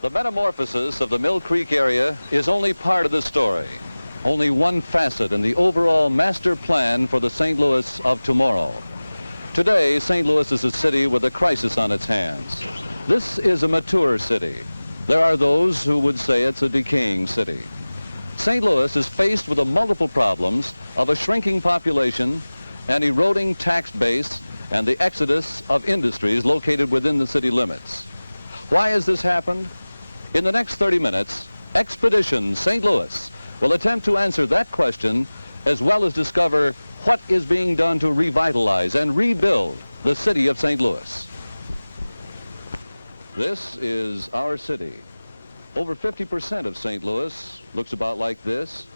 The metamorphosis of the Mill Creek area is only part of the story, only one facet in the overall master plan for the St. Louis of tomorrow. Today, St. Louis is a city with a crisis on its hands. This is a mature city. There are those who would say it's a decaying city. St. Louis is faced with the multiple problems of a shrinking population, an eroding tax base, and the exodus of industries located within the city limits. Why has this happened? In the next 30 minutes, Expedition St. Louis will attempt to answer that question as well as discover what is being done to revitalize and rebuild the city of St. Louis. This is our city. Over 50% of St. Louis looks about like this,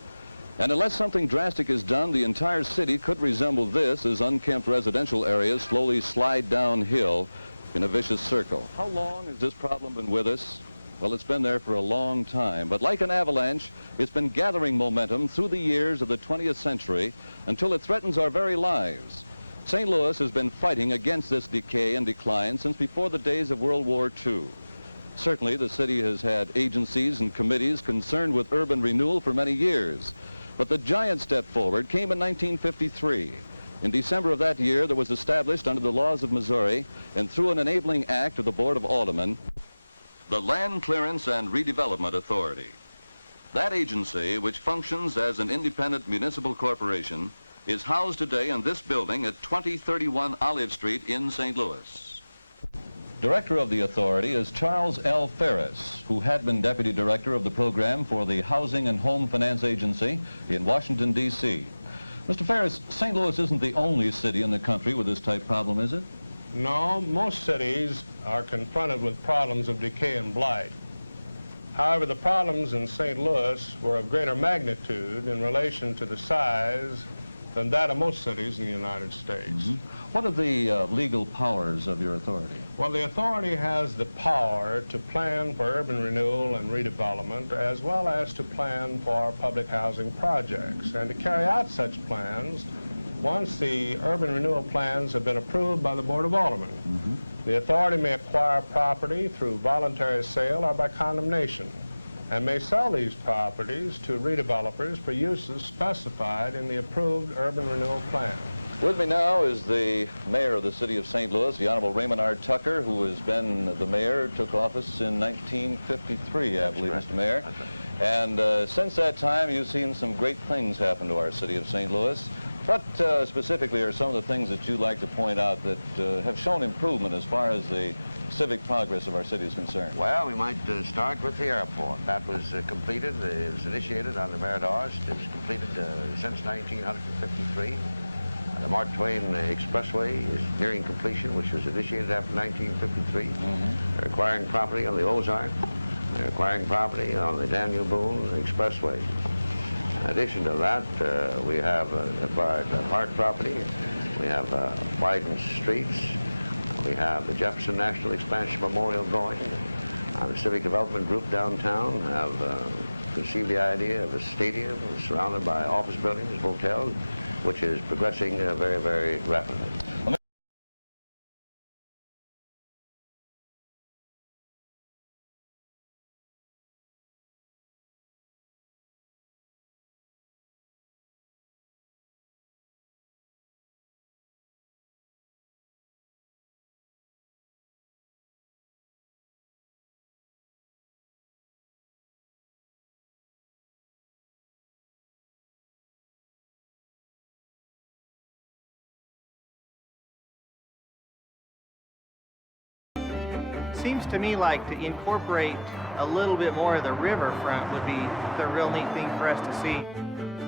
and unless something drastic is done, the entire city could resemble this as unkempt residential areas slowly slide downhill in a vicious circle. How long has this problem been with us? Well, it's been there for a long time, but like an avalanche, it's been gathering momentum through the years of the 20th century until it threatens our very lives. St. Louis has been fighting against this decay and decline since before the days of World War II. Certainly, the city has had agencies and committees concerned with urban renewal for many years, but the giant step forward came in 1953. In December of that year, there was established under the laws of Missouri and through an enabling act of the Board of Aldermen, the Land Clearance and Redevelopment Authority. That agency, which functions as an independent municipal corporation, is housed today in this building at 2031 Olive Street in St. Louis. Director of the authority is Charles L. Ferris, who had been deputy director of the program for the Housing and Home Finance Agency in Washington, D.C. Mr. Ferris, St. Louis isn't the only city in the country with this type problem, is it? No, most cities are confronted with problems of decay and blight. However, the problems in St. Louis were of greater magnitude in relation to the size than that of most cities in the United States. Mm-hmm. What are the legal powers of your authority? Well, the authority has the power to plan for urban renewal and redevelopment, as well as to plan for public housing projects, and to carry out such plans once the urban renewal plans have been approved by the Board of Aldermen. Mm-hmm. The authority may acquire property through voluntary sale or by condemnation, and may sell these properties to redevelopers for uses specified in the approved urban renewal plan. With me now is the mayor of the city of St. Louis, the Honorable Raymond R. Tucker, who has been the mayor, took office in 1953, I believe, Mr. Mayor. And since that time, you've seen some great things happen to our city of St. Louis. What specifically are some of the things that you'd like to point out that have shown improvement as far as the civic progress of our city is concerned? Well, we might start with the airport. That was completed. It was initiated under Mayor Dorst. It was completed since 1953. The Mark Twain Expressway is nearing completion, which was initiated after 1953. Mm-hmm. They're acquiring property on the Ozark. They're acquiring property on the Daniel Boone Expressway. In addition to that, we have acquired park property. We have widened streets. We have the Jefferson National Expansion Memorial going. The Civic Development Group downtown have conceived the idea of a stadium surrounded by office buildings, hotels, which is progressing very, very rapidly. Seems to me like to incorporate a little bit more of the riverfront would be the real neat thing for us to see.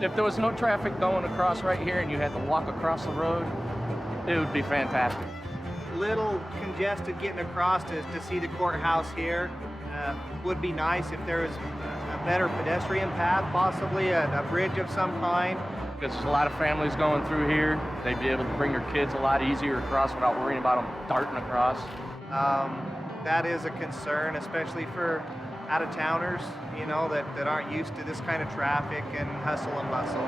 If there was no traffic going across right here and you had to walk across the road, it would be fantastic. Little congested getting across to see the courthouse here. Would be nice if there was a better pedestrian path, possibly a bridge of some kind. Because there's a lot of families going through here. They'd be able to bring their kids a lot easier across without worrying about them darting across. That is a concern, especially for out-of-towners, you know, that aren't used to this kind of traffic and hustle and bustle.